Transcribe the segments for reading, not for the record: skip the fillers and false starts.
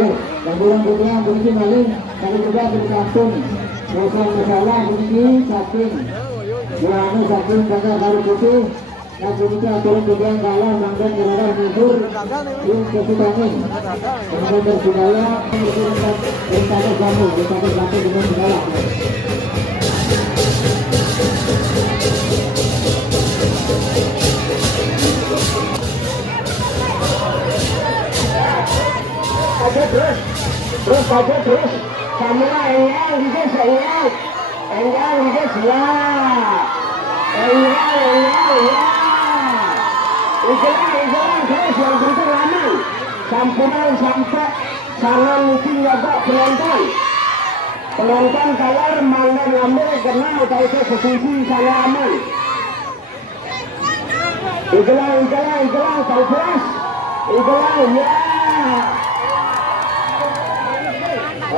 yang bulan putra bunyi maling kali juga berkantun bukan masalah bunyi saking buahnya saking kakak baru putih yang bunyi aturan kemudian kalah manggan nyerah mundur yang kesutangin kemudian bersudaya berkata kamu dengan segala aja terus aja terus kamera enggak bisa saya enggak bisa siap enggak ya Ijalan terus yang penting aman sampuran sampai salon mungkin jaga penonton keluar mangga ngambil kena atau itu posisi sana aman Ijalan tahu keras Ijalan ya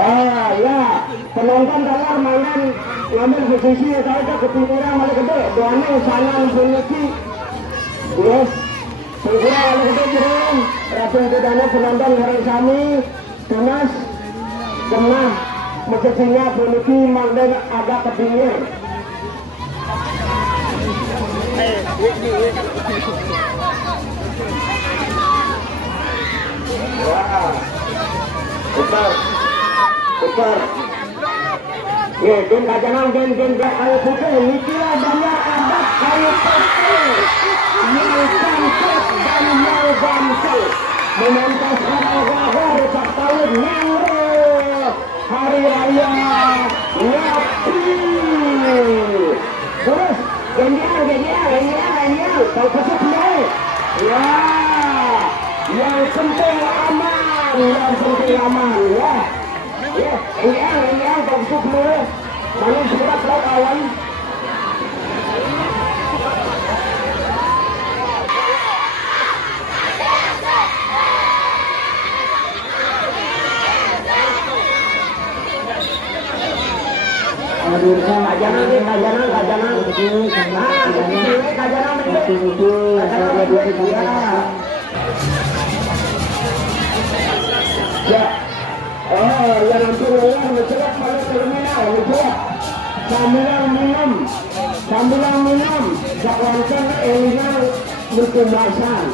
ya, penonton keluar mangan ngambil posisi atau itu ketinggian malah gede doanya salam puniki yes segera malah gede jerung rasul kedana penonton hari kami tunas kemah posisinya puniki mangan agak ketinggian wah Betul. Ya, den kajangan den kayu putih, nikilah banyak adat kayu putih. Yang cantik dan yang ganteng. Mementaskan agak rusak tahun yang hari raya Nyapi. Terus, genial. Kau kasih play. Ya, yang penting aman, ya. Ya, ini bagus dulu. Mana sudah laut awan. Aduh, kajangan. Ya. Oh, yang nanti lelah mencelat pada terminal, mencelat sambilan minum, jakwankan elina berkumasan.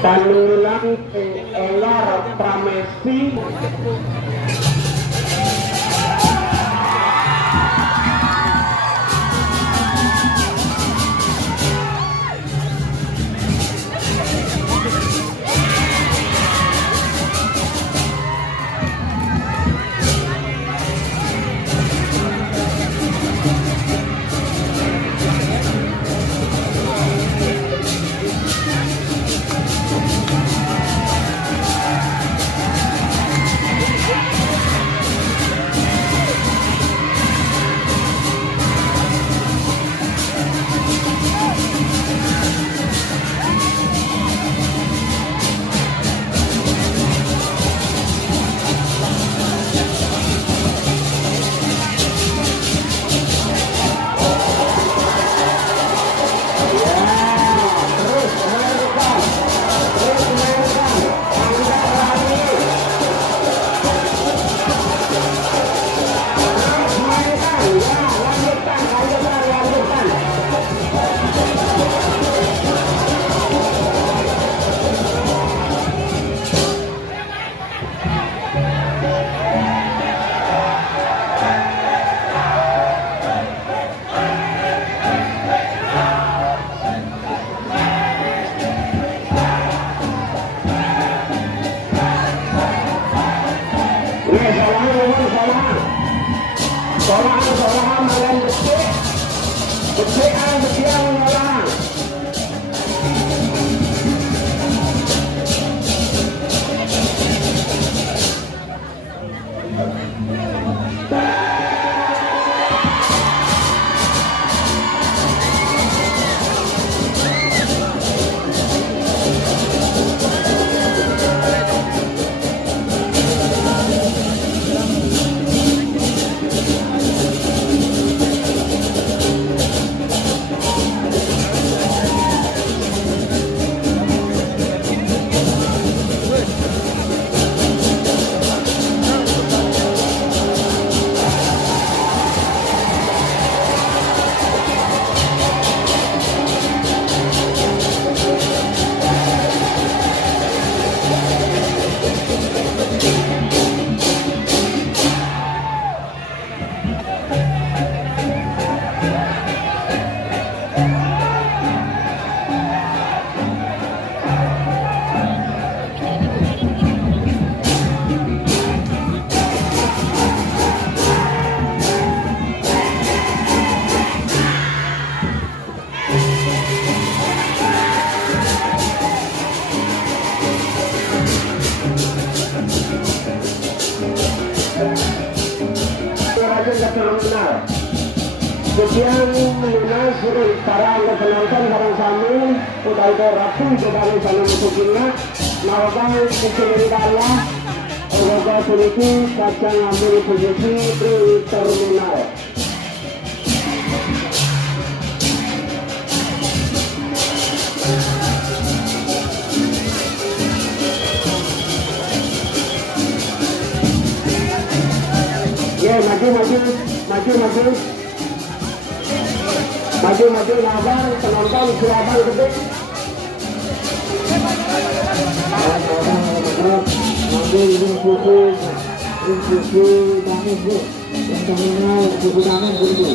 Tanulang elar pramesti Solahan malam becek betiang malam. Kemudian lunas para penonton barang sami udah rapi coba sami musuhnya melakukan keseluruhannya Oga polisi kacang ambil posisi di terminal. Ya maju lawan penonton silakan gede. Susu Damin Bu, yang terminal Susu Damin Bu itu.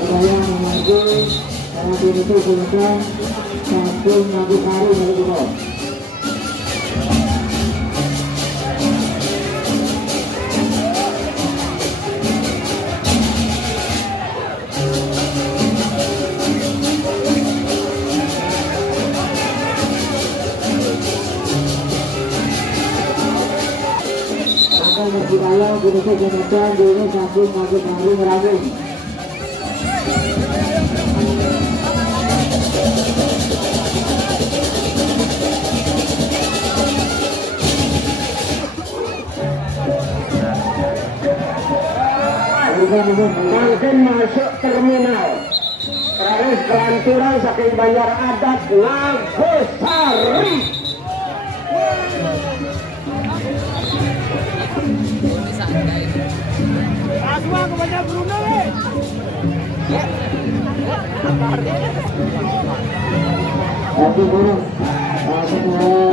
Surabaya maju, karena itu gunakan satu Nagusari dari Bogor. Budaya Indonesia Jakarta dulu sambung maju maju merangin. Makin masuk terminal. Terus pelanturan saking Banjar Adat Nagosari. Asma ke Banjar Bruno Tapi burung setelah